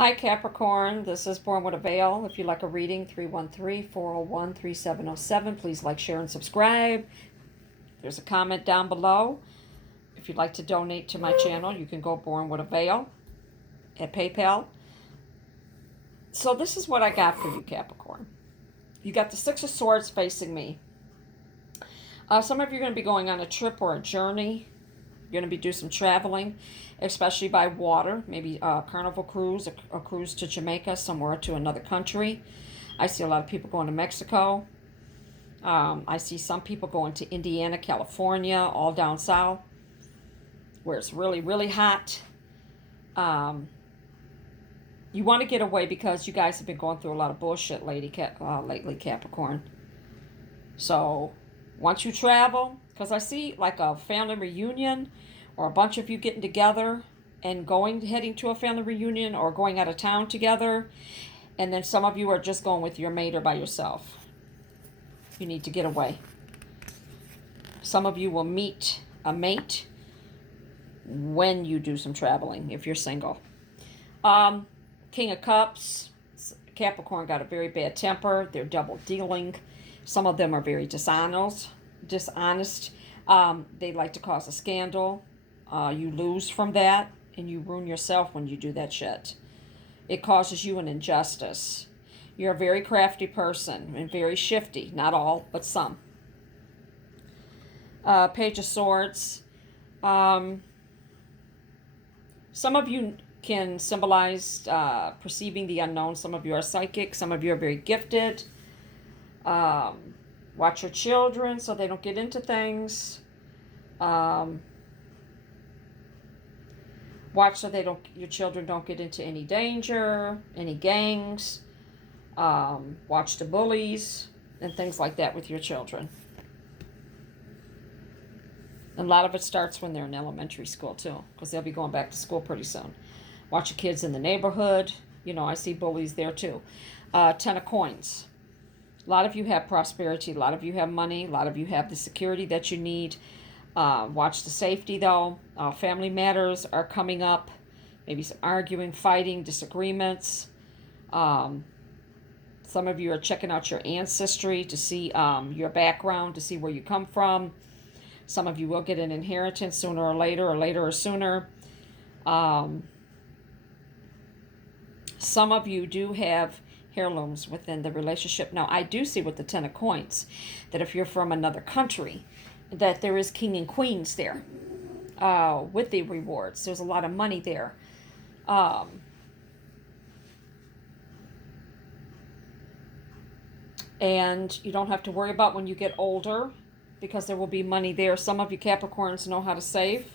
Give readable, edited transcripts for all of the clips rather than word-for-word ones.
Hi Capricorn, this is Born with a Veil. If you'd like a reading, 313-401-3707. Please like, share, and subscribe. There's a comment down below. If you'd like to donate to my channel, you can go Born with a Veil at PayPal. So this is what I got for you, Capricorn. You got the Six of Swords facing me. Some of you are going to be going on a trip or a journey. You're going to be doing some traveling, especially by water, maybe a carnival cruise, a cruise to Jamaica, somewhere to another country. I see a lot of people going to Mexico. I see some people going to Indiana, California, all down south, where it's really, really hot. You want to get away because you guys have been going through a lot of bullshit lately, Capricorn. So once you travel, because I see like a family reunion or a bunch of you getting together and heading to a family reunion or going out of town together, and then some of you are just going with your mate or by yourself. You need to get away. Some of you will meet a mate when you do some traveling if you're single. King of Cups. Capricorn got a very bad temper. They're double dealing. Some of them are very dishonest. They like to cause a scandal. You lose from that, and you ruin yourself when you do that shit. It causes you an injustice. You're a very crafty person and very shifty. Not all, but some. Page of Swords. Some of you can symbolize perceiving the unknown. Some of you are psychic. Some of you are very gifted. Watch your children so they don't get into things. Watch so your children don't get into any danger, any gangs. Watch the bullies and things like that with your children. And a lot of it starts when they're in elementary school too, because they'll be going back to school pretty soon. Watch your kids in the neighborhood. You know, I see bullies there too. Ten of Coins. A lot of you have prosperity. A lot of you have money. A lot of you have the security that you need. Watch the safety, though. Family matters are coming up. Maybe some arguing, fighting, disagreements. Some of you are checking out your ancestry to see your background, to see where you come from. Some of you will get an inheritance sooner or later or sooner. Some of you do have heirlooms within the relationship. Now, I do see with the Ten of Coins that if you're from another country, that there is king and queens there with the rewards. There's a lot of money there. And you don't have to worry about when you get older because there will be money there. Some of you Capricorns know how to save.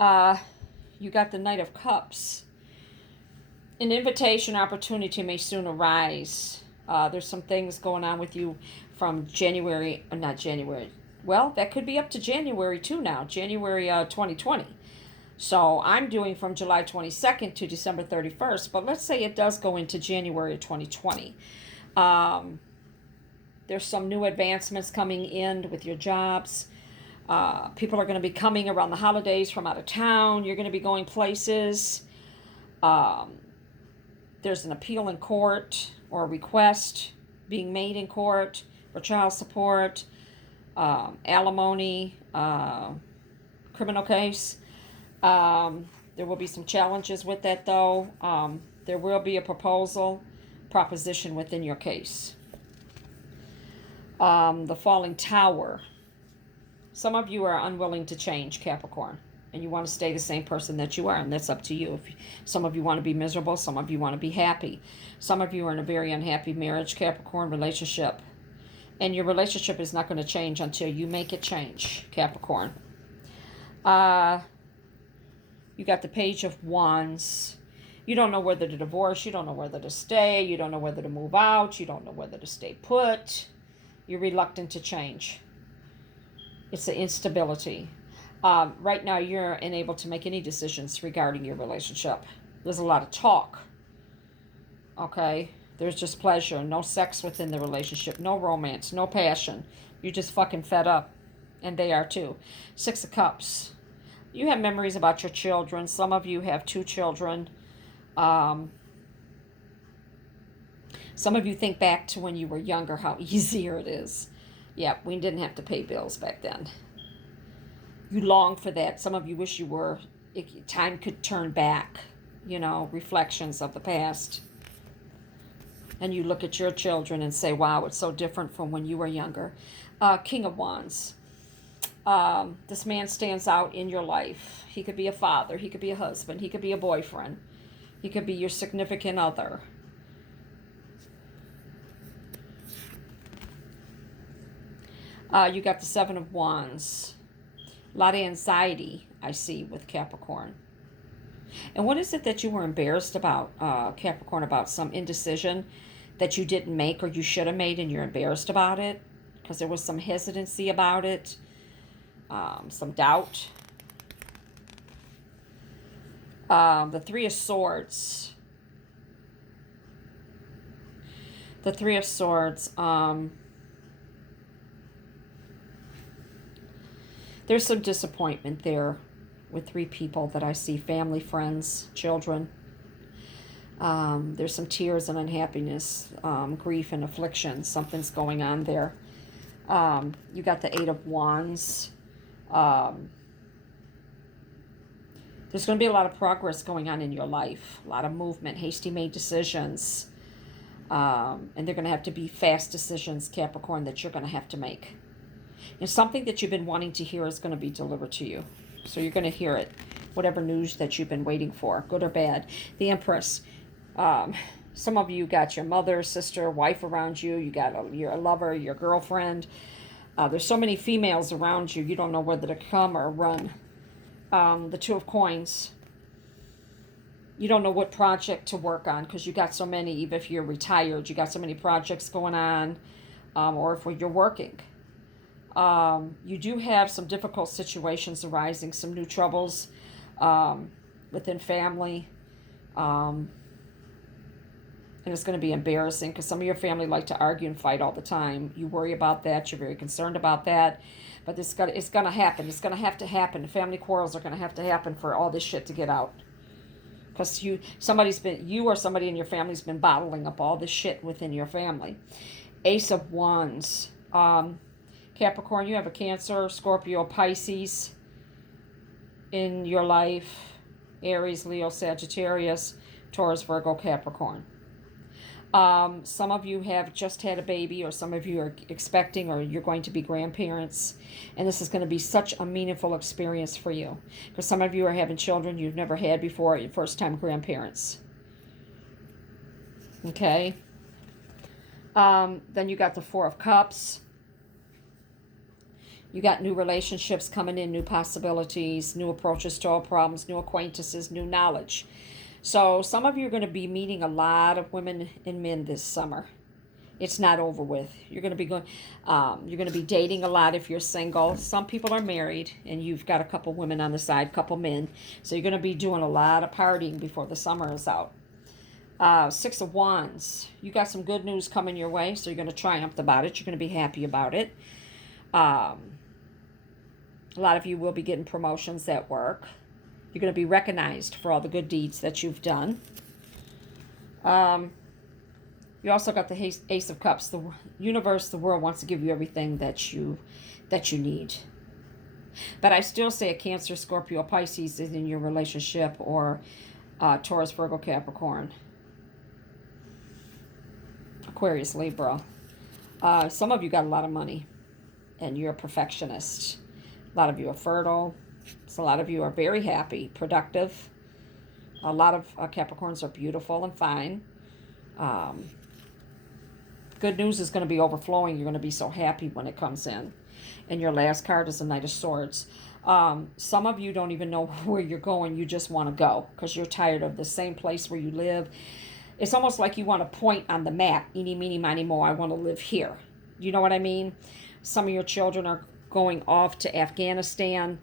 You got the Knight of Cups. An invitation opportunity may soon arise. There's some things going on with you from January, not January. Well, that could be up to January too now, January 2020. So I'm doing from July 22nd to December 31st, but let's say it does go into January 2020. There's some new advancements coming in with your jobs. People are going to be coming around the holidays from out of town. You're going to be going places. There's an appeal in court or a request being made in court for child support, alimony, criminal case. There will be some challenges with that, though. There will be a proposition within your case. The Falling Tower. Some of you are unwilling to change, Capricorn, and you want to stay the same person that you are, and that's up to you. Some of you want to be miserable, some of you want to be happy. Some of you are in a very unhappy marriage, Capricorn, relationship. And your relationship is not going to change until you make it change, Capricorn. You got the Page of Wands. You don't know whether to divorce. You don't know whether to stay. You don't know whether to move out. You don't know whether to stay put. You're reluctant to change. It's the instability. Right now, you're unable to make any decisions regarding your relationship. There's a lot of talk. Okay? There's just pleasure. No sex within the relationship. No romance. No passion. You're just fucking fed up. And they are too. Six of Cups. You have memories about your children. Some of you have 2 children. Um, some of you think back to when you were younger, how easier it is. Yeah, we didn't have to pay bills back then. You long for that. Some of you wish you were, if time could turn back, reflections of the past. And you look at your children and say, wow, it's so different from when you were younger. King of Wands. This man stands out in your life. He could be a father. He could be a husband. He could be a boyfriend. He could be your significant other. You got the Seven of Wands. A lot of anxiety, I see, with Capricorn. And what is it that you were embarrassed about, Capricorn, about some indecision that you didn't make or you should have made and you're embarrassed about it? Because there was some hesitancy about it, some doubt. The Three of Swords. The Three of Swords. There's some disappointment there with three people that I see: family, friends, children. There's some tears and unhappiness, grief and affliction. Something's going on there. You got the Eight of Wands. There's going to be a lot of progress going on in your life. A lot of movement, hasty made decisions. And they're going to have to be fast decisions, Capricorn, that you're going to have to make. And something that you've been wanting to hear is going to be delivered to you. So you're going to hear it. Whatever news that you've been waiting for, good or bad. The Empress. Some of you got your mother, sister, wife around you. You got your lover, your girlfriend. There's so many females around you. You don't know whether to come or run. The Two of Coins. You don't know what project to work on because you got so many. Even if you're retired, you got so many projects going on. Or if you're working. You do have some difficult situations arising, some new troubles within family. And it's going to be embarrassing because some of your family like to argue and fight all the time. You worry about that. You're very concerned about that. But it's going to happen. It's going to have to happen. Family quarrels are going to have to happen for all this shit to get out. Because you or somebody in your family's been bottling up all this shit within your family. Ace of Wands. Capricorn, you have a Cancer, Scorpio, Pisces in your life. Aries, Leo, Sagittarius, Taurus, Virgo, Capricorn. Some of you have just had a baby, or some of you are expecting, or you're going to be grandparents. And this is going to be such a meaningful experience for you. Because some of you are having children you've never had before, your first time grandparents. Okay. Then you got the Four of Cups. You got new relationships coming in, new possibilities, new approaches to all problems, new acquaintances, new knowledge. So some of you are going to be meeting a lot of women and men this summer. It's not over with. You're going to be dating a lot if you're single. Some people are married and you've got a couple women on the side, couple men. So you're going to be doing a lot of partying before the summer is out. Six of Wands. You got some good news coming your way, so you're going to triumph about it. You're going to be happy about it. A lot of you will be getting promotions at work. You're going to be recognized for all the good deeds that you've done. You also got the Ace of Cups. The universe, the world wants to give you everything that you need. But I still say a Cancer, Scorpio, Pisces is in your relationship, or Taurus, Virgo, Capricorn, Aquarius, Libra. Some of you got a lot of money, and you're a perfectionist. A lot of you are fertile. So a lot of you are very happy, productive. A lot of Capricorns are beautiful and fine. Good news is going to be overflowing. You're going to be so happy when it comes in. And your last card is the Knight of Swords. Some of you don't even know where you're going. You just want to go because you're tired of the same place where you live. It's almost like you want to point on the map. Eeny, meeny, miny, moe, I want to live here. You know what I mean? Some of your children are going off to Afghanistan.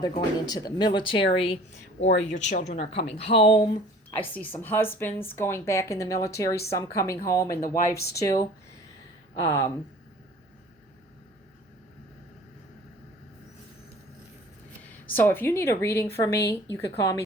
They're going into the military, or your children are coming home. I see some husbands going back in the military, some coming home, and the wives too. So if you need a reading from me, you could call me